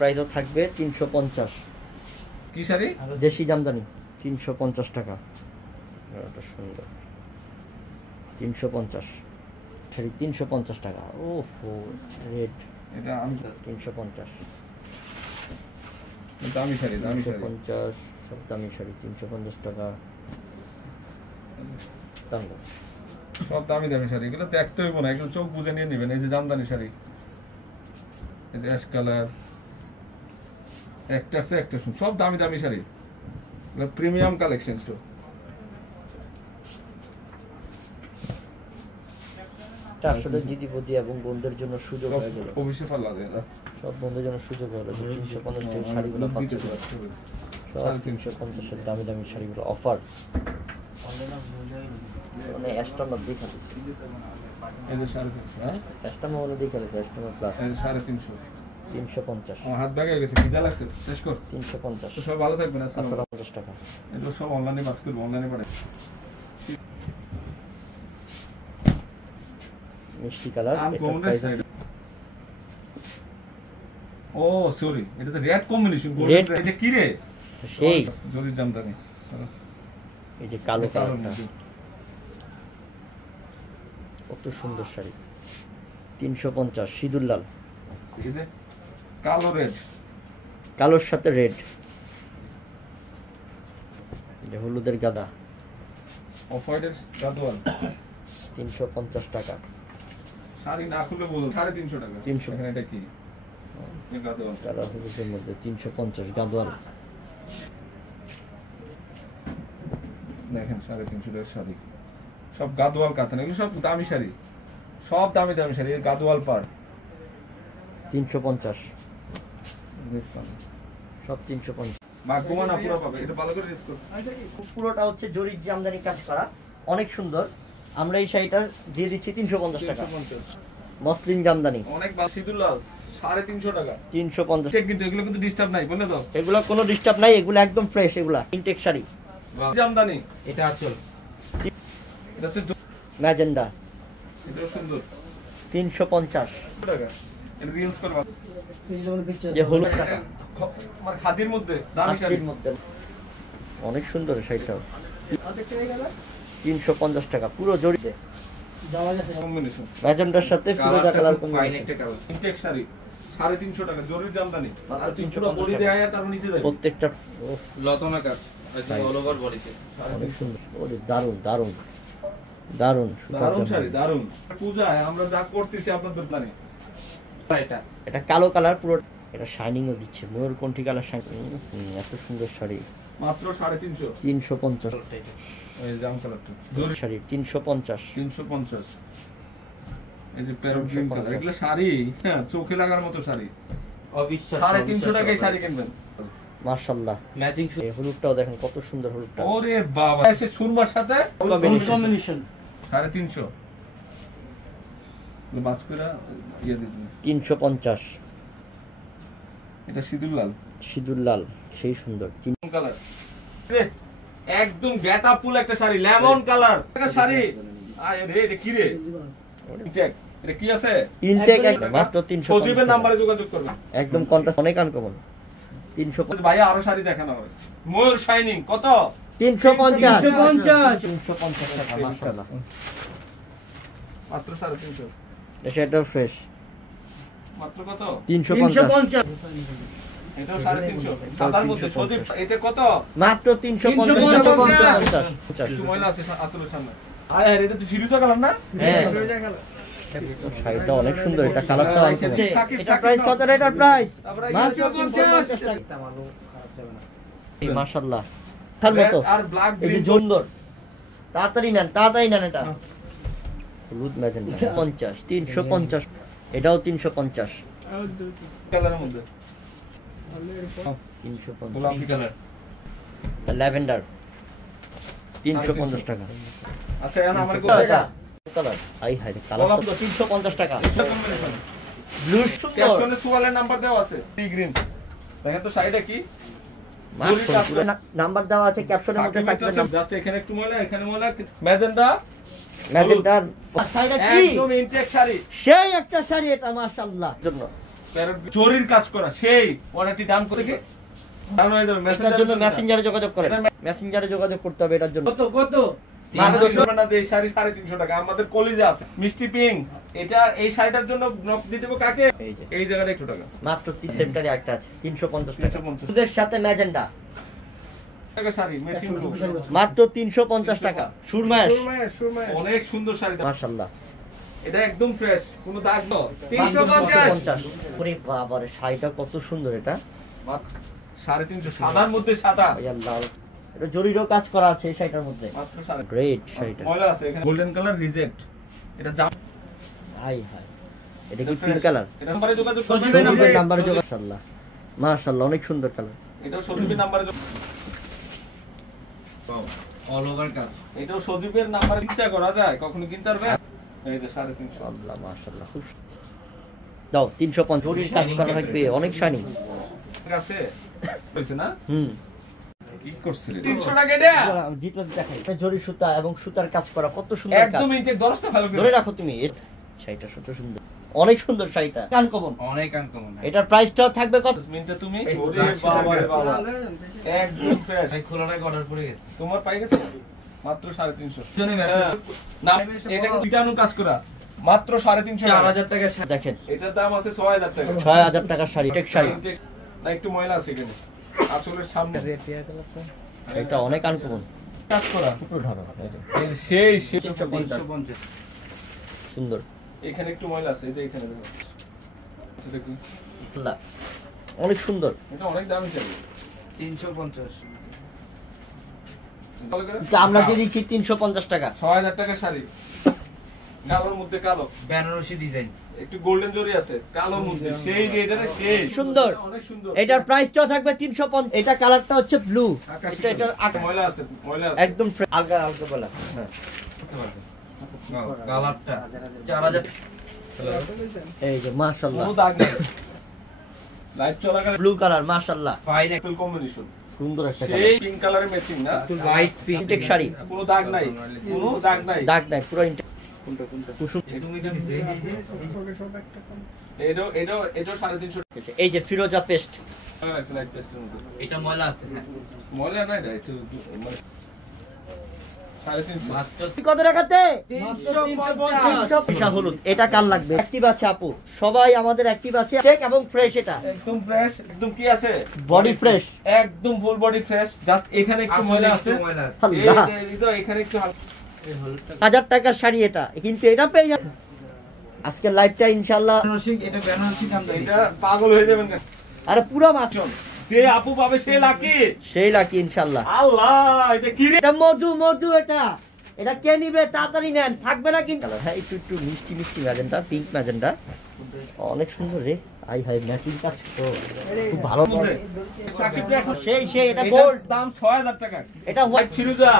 প্রাইসও থাকবে 350। কি শাড়ি? দেশি জামদানি 350 টাকা। এটা সুন্দর 350 শাড়ি 350 টাকা। ওহো রেড, এটা আমি 350 দামি শাড়ি, দামি শাড়ি 350 সব দামি শাড়ি 350 টাকা। দাম সব দামি দামি শাড়ি, এগুলো দেখতে হইব না, এগুলো চোখ বুঝে নিয়ে নেবেন। এই যে জামদানি শাড়ি, এই যে অ্যাশ কালার, একটা আছে একটা সব দামি দামি শাড়ি, এগুলো প্রিমিয়াম কালেকশন। তো আসলে দিদিপতি এবং বন্ধুদের জন্য সুযোগ হয়ে গেল, অবশ্যই ভালো লাগে না সব বন্ধুদের জন্য সুযোগ হলো। 350 টাকা শাড়িগুলো পাচ্ছে, সব 350 এর দামি দামি শাড়িগুলো অফার। মানে এস্টামা দেখা দিচ্ছে, এই যে 350, হ্যাঁ এস্টামা হলো দেখা দিচ্ছে, এস্টামা প্লাস এই যে 350, 350। আমার হাত ব্যাগে গেছে, খিদা লাগছে, শেষ কর। 350 তো সব ভালো থাকবেন। আসসালামু আলাইকুম। 50 টাকা। এগুলো সব অনলাইনে বাস করব, অনলাইনে পাঠাই। মিষ্টি কালার, ও সরি, এটা তো রেড কম্বিনেশন। রেড, এটা কি রে? সেই জরির জামদানি। এই যে কালো কালারটা, কত সুন্দর শাড়ি। 350 সিঁদুর লাল, এই যে কালো রেড, কালোর সাথে রেড, যে হলুদের গাদা, অফ হোয়াইটের গাদোয়াল। 350 টাকা। শাড়ি না খুলে বলুন 350 টাকা। 300। এখানে এটা কি? গাদোয়াল। কালো হলুদের মধ্যে 350 গাদোয়াল। দেখেন 350 টাকার শাড়ি, সব গাদোয়াল কাতান, এগুলো সব দামি শাড়ি, সব দামি দামি শাড়ি। গাদোয়াল পার 350, সব 350। বাগমানা পুরো পাবে, এটা ভালো করে রিস্ক করুন। পুরোটা হচ্ছে জরির জামদানি কাজ করা, অনেক সুন্দর। আমরা এই শাড়িটা দিয়ে দিচ্ছি 350 টাকা। 350 মসলিন জামদানি, অনেক ভালো। সিঁদুর লাল 350 টাকা। 350। কিন্তু এগুলো কিন্তু ডিস্টার্ব নাই, বলে দাও। এগুলো কোনো ডিস্টার্ব নাই, এগুলো একদম ফ্রেশ, এগুলা ইনটেক শাড়ি। জামদানি, এটা আঁচল, এটা হচ্ছে ম্যাজেন্ডা, এটা সুন্দর 350 টাকা। এটা রিলস করবা, যে হলুদ টাকা। আমার খাদির মধ্যে দামি শাড়ি, শাড়ির মধ্যে অনেক সুন্দর শাড়িটা, 350 টাকা পুরো জরিতে। কম্বিনেশন ম্যাজেন্ডার সাথে ফিরোজা কালার কম্বিনেশন। ইনটেক শাড়ি 350 টাকা, জরির জামদানি। আর পুরো বডি দেয়া আর তার নিচে যাবে প্রত্যেকটা লতনা কাজ, অল ওভার বডিতে। অনেক সুন্দর। ওরে দারুন দারুন দারুন দারুন শাড়ি, দারুন। পূজায় আমরা যা করতেছি আপনাদের প্ল্যানে। এটা কালো কালার পুরো, এটা শাইনিংও দিচ্ছে, ময়ূরকণ্ঠী কালার শাইনিং। এত সুন্দর শাড়ি, মাত্র 350। 350। এই জাম কালারটা জরি শাড়ি 350। 350। এই যে প্যারট গ্রিন কালার, এগুলো শাড়ি, হ্যাঁ, চোখে লাগার মতো শাড়ি। অবিশ্বাস, 350 টাকায় শাড়ি কিনবেন। মাশাআল্লাহ। ম্যাচিং এই হলুদটাও দেখেন কত সুন্দর হলুদটা। ওরে বাবা, এসে সুরমার সাথে কম্বিনেশন 350। বাস করে ইয়ে দিবেন। 350। এটা সিঁদুর লাল, সিঁদুর লাল, সেই সুন্দর। কালার রে, একদম গেটা ফুল একটা শাড়ি, লেমন কালার একটা শাড়ি। আয় রে, এটা কি রে? ইনটেক, এটা কি আছে? ইনটেক মাত্র 350। সজীবের নম্বরে যোগাযোগ করবেন। একদম কন্ট্রাস্ট, অনেক আনকমন। 350। ভাইয়া আরো শাড়ি দেখানো হবে। ময়ূর শাইনিং কত? 350 টাকা। মাশাআল্লাহ, মাত্র 350। এটা ফ্রেশ। মাত্র কত? 350। এটাও 350। সাদার মধ্যে সজীব, এটা কত? মাত্র 350। একটু ময়লা আছে আসলে সামনে। আয় আরে, এটা তো ফিরোজা কালার না? হ্যাঁ, শাড়িটা অনেক সুন্দর, এটা কালারটা আনকমন। এটা প্রাইস কত? এটার প্রাইস মাত্র 350 টাকা। মাশাআল্লাহ, তার মতো। আর ব্ল্যাক এই যে গ্রিন সুন্দর, তাড়াতাড়ি নেন, তাড়াতাড়ি নেন। এটা হলুদ ম্যাজেন্ডা 50, 350। এটাও 350। কালারের মধ্যে 350। গোলাপি কালার। ল্যাভেন্ডার 350 টাকা। আচ্ছা, এখন আমার কালার, আই হাই কালার 350 টাকা। ব্লু সুন্দর, ক্যাপশনে সুয়ালের নাম্বার দেওয়া আছে। সি গ্রিন, দেখেন তো শাড়িটা কি? নাম্বার দেওয়া আছে ক্যাপশনের মধ্যে থাকবে। জাস্ট এখানে একটু ময়লা, এখানে ময়লা। ম্যাজেন্ডা, ম্যাজেন্ডার শাড়িটা কি একদম ইনটেক শাড়ি। সেই একটা শাড়ি, এটা মাশাআল্লাহ জন্য জরির কাজ করা সেই অর্ডারটি ডান করে থেকে ডান হয়ে যাবে। এটার জন্য মেসেঞ্জারে যোগাযোগ করেন, মেসেঞ্জারে যোগাযোগ করতে হবে এটার জন্য। কত এই শাড়ি 350 টাকা। আমাদের কলিজা আছে মিষ্টি পিঙ্ক, এটা এই শাড়িটার জন্য নক দিয়ে দেবো কাকে? এই জায়গাটা 100 টাকা মাত্র 30 সেন্টারে একটা আছে 350 টাকা। 350 দুধের সাথে ম্যাজেন্ডা টাকা শাড়ি ম্যাচিং মাত্র 350 টাকা। সুরমাস অনেক সুন্দর শাড়িটা মাশাআল্লাহ, এটা একদম ফ্রেশ, কোনো দাগ নেই। 350 ওরে বাবারে শাড়িটা কত সুন্দর, এটা 350 সাদার মধ্যে সাদা ওই আল্লাহ, এটা জরিরও কাজ করা আছে এই শাড়িটার মধ্যে। মাত্র 350 গ্রেট শাড়িটা, ময়লা আছে এখানে গোল্ডেন কালার রিজেক্ট। এটা জাম হাই হাই, এটা কি পিঙ্ক কালার? এটা নম্বরে যোগাযোগ সজীবের করবেন। সজীবের নাম্বারে যোগাযোগ। মাশাআল্লাহ মাশাআল্লাহ, অনেক সুন্দর কালার। এটাও সজীবের নাম্বারে অল ওভার কাজ। এটাও সজীবের নাম্বারে চিন্তা করা যায়, কখনো কিনতে পারবে? এই যে 350 আল্লাহ মাশাআল্লাহ, খুব দাও 350 জরির কাজ করা থাকবে, অনেক শাইনিং আছে হইছে না? কি করছিস 300 টাকা এটা জিতলে দেখাই। জরি সুতা এবং সুতার কাজ করা কত সুন্দর কাজ। একদম ইনটেক দরজটা ফেলো ধরে রাখো তুমি, শাড়িটা কত সুন্দর, অনেক সুন্দর শাড়িটা, কানকমন। অনেক আনকমন। এটার প্রাইসটাও থাকবে কত? মিনিটে তুমি এই ওরে চারশো বাবা রে টাকা। বাবা একদম ফ্রেশ। ভাই খোলা টাকা অর্ডার করে গেছে। তোমার পাই গেছে মাত্র 350 জনে মেসেজ না, এটা পিটানো কাজ করা মাত্র 350 টাকা। 4000 টাকা ছাড়। দেখেন এটার দাম আছে 6000 টাকা। 6000 টাকার শাড়ি, টেক শাড়ি, না একটু ময়লা আছে এখানে আসলের সামনে। এটা অনেক আনকমন কাজ করা পুরো ধারণা, সেই 350 সুন্দর। এখানে একটু ময়লা আছে, এই যে এখানে দেখো এটা কি? আল্লাহ, অনেক সুন্দর। এটা অনেক দামি শাড়ি। 350 ভালো করে তো আমরা দিয়ে দিচ্ছি 350 টাকা। 6000 টাকা শাড়ি, কালোর মধ্যে কালো, বেনারসি ডিজাইন। একটু গোল্ডেন জরি আছে কালোর মধ্যে, সেই যে এটা না, সেই সুন্দর। অনেক সুন্দর। এটার প্রাইসটাও থাকবে 350। এটা কালারটা হচ্ছে ব্লু, আকাশি এটা এটার ময়লা আছে, ময়লা আছে একদম আলগা আলগা বলা। হ্যাঁ কালারটা 4000 এই যে মাশাআল্লাহ, কোনো দাগ নেই, লাইট চলাকালীন ব্লু কালার মাশাআল্লাহ, ফাইন ফুল কম্বিনেশন, সুন্দর একটা সেই কালার। পিঙ্ক কালারের ম্যাচিং না, লাইট পিঙ্ক। ইনটেক শাড়ি, কোনো দাগ নাই, কোনো দাগ নাই। দাগ নাই, পুরো ইনটেক কুসুম। তুমি তো নিছে এটাও 350 এই যে ফিরোজা পেস্ট, টাকা লাগছে লাইট পেস্টের মধ্যে। এটা ময়লা আছে হ্যাঁ। ময়লা নাই রে, একটু মানে 350 মাত্র কত টাকাতে? 350 পিসা হলুদ। এটা কার লাগবে? অ্যাক্টিভ আছে আপু, সবাই আমাদের অ্যাক্টিভ আছে, চেক এবং ফ্রেশ। এটা একদম ফ্রেশ, একদম কি আছে বডি ফ্রেশ, একদম ফুল বডি ফ্রেশ, জাস্ট এখানে একটু ময়লা আছে, ময়লা আছে। এই তো এখানে একটু 1000 টাকার শাড়ি এটা, কিন্তু এটা পেয়ে যাবে আজকে লাইভটা ইনশাআল্লাহ। বেনারসি, এটা বেনারসি দাম দেয়। এটা পাগল হয়ে যাবেন না। আরে পুরো মাত্র যে আপু পাবে সে লাকি, সেই লাকি ইনশাআল্লাহ। আল্লাহ এটা কি রে? এটা মধু মধু, এটা এটা কে নিবে তাড়াতাড়ি নেন, থাকবে না কিন্তু। হ্যাঁ একটু একটু মিষ্টি মিষ্টি ম্যাজেন্টা, পিঙ্ক ম্যাজেন্টা, অনেক সুন্দর রে। আই হাই ম্যাচিং কাজ তো খুব ভালো। সাকিব দেখো সেই এটা এটার গোল্ড, দাম 6000 টাকা। এটা হোয়াইট। ফিরোজা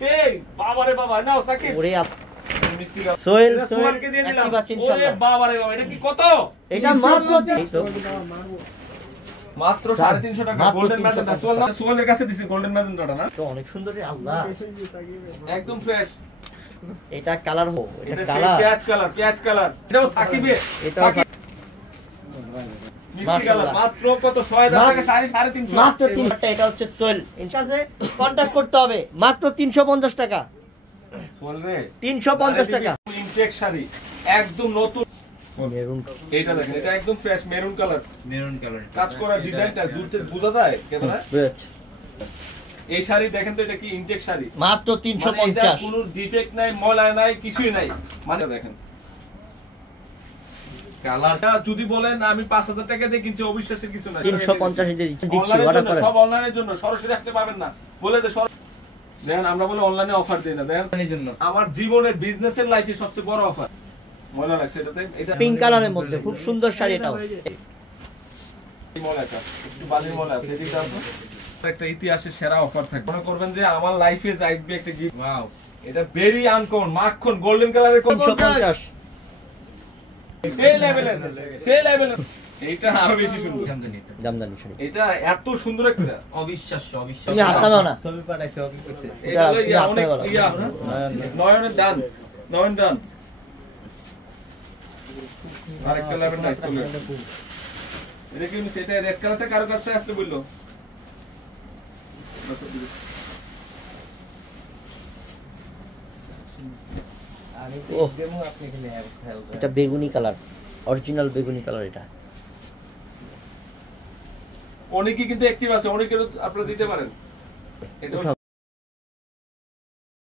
সেই বাবা রে বাবা, নাও সাকিব ওরে মিষ্টি গাও। সোহেল এটা সোহেলকে দিয়ে দিলাম। অ্যাক্টিভ আছে ওরে ইনশাআল্লাহ। বাবা রে বাবা, এটা কি কত? এটা মাত্র মাত্র 350 টাকা। মাত্র গোল্ডেন 350 ম্যাজেন্টা সোহেলের কাছে দিছি, গোল্ডেন ম্যাজেন্টাটা না, তো অনেক সুন্দর রে আল্লাহ। একদম ফ্রেশ। এটা কালার হো, এটা এটা সেই কালার, পেঁয়াজ কালার, এটাও সাকিবে, এটাও সাকিব মিষ্টি কালার। মাত্র কত? 6000 টাকা শাড়ি 350। মাত্র 300 টাকা। এটা হচ্ছে সোহেল, ইনশাআল্লাহ কন্টাক্ট করতে হবে। মাত্র 350 টাকা, সোহেল রে 350 টাকা। ইনটেক শাড়ি একদম নতুন। মেরুন এটা দেখেন, এটা একদম fresh maroon colour, maroon colour. কাজ করা ডিজাইনটা দূর থেকে বোঝা যায় ক্যামেরা। বুঝেছি। এই শাড়ি দেখেন তো, এটা কি ইনটেক শাড়ি, মাত্র মানে এটা 350। কোনো ডিফেক্ট নাই, ময়লা নাই, কিছুই নাই। মানে দেখেন কালারটা, যদি বলেন আমি 5000 টাকা দিয়ে কিনছি, অবিশ্বাসের কিছু নাই। 350 এ দিচ্ছি, অনলাইনের অর্ডার জন্য, করেন। সব অনলাইনের জন্য, সরাসরি রাখতে পারবেন না। বলে দে দেখেন, আমরা বলে অনলাইনে অফার দিই না। দেখেন এর জন্য আমার জীবনের বিজনেসের লাইফে সবচেয়ে বড় অফার। ময়লা লাগছে এটাতে, এটা পিঙ্ক কালারের মধ্যে খুব সুন্দর শাড়ি। এটাও ময়লাটা একটু বালির ময়লা আছে, এদিকে আসো। একটা ইতিহাসের সেরা অফার থাকে, মনে করবেন যে আমার লাইফে যাইবে একটা গিফট। ওয়াও। এটা ভেরি আনকমন, মাখন গোল্ডেন কালারের 350। সেই লেভেলের এইটা আরো বেশি সুন্দর। জামদানি এটা। জামদানি শাড়ি, এটা এত সুন্দর একটা, অবিশ্বাস্য তুমি অবিশ্বাস্য। হাত নামাও না। এটা হলো তুমি অনেক হাতে ইয়া নয়নের ডান, নয়ন ডান। আরেকটা লেভেল নাই চলে এটা কি সেটা রেড কালারটা কারো কাছে আসতে বললো? ওহ, এটা বেগুনি কালার, অরিজিনাল বেগুনি কালার এটা। অনেকে কিন্তু অ্যাক্টিভ আছে, অনেকেরও আপনারা দিতে পারেন এটা।